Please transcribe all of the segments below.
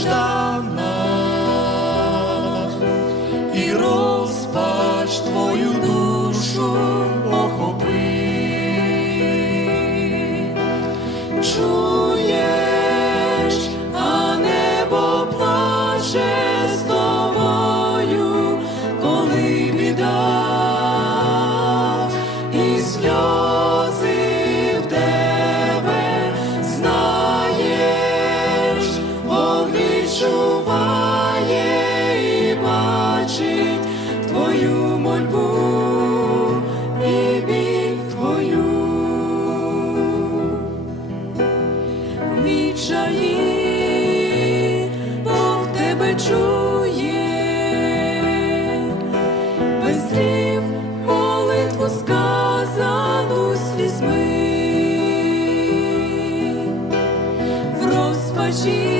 штанах і розпач твою душу. Чуває, і бачить твою мольбу і біль твою, відчаї, Бог тебе чує, без слів молитву сказану слізьми в розпачі.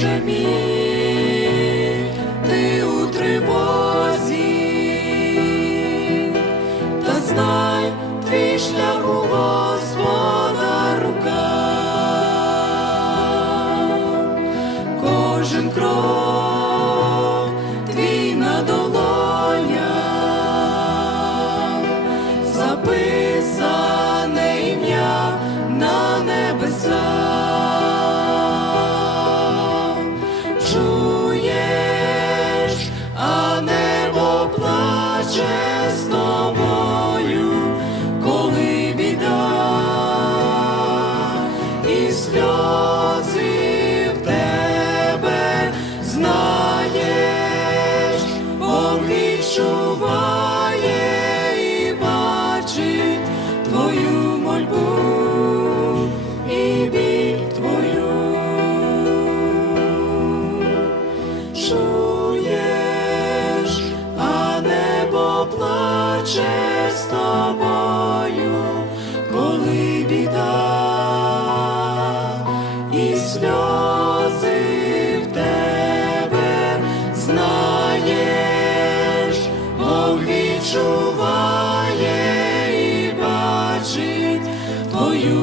Proszę mi. знаєш, Бог відчуває і бачить твою.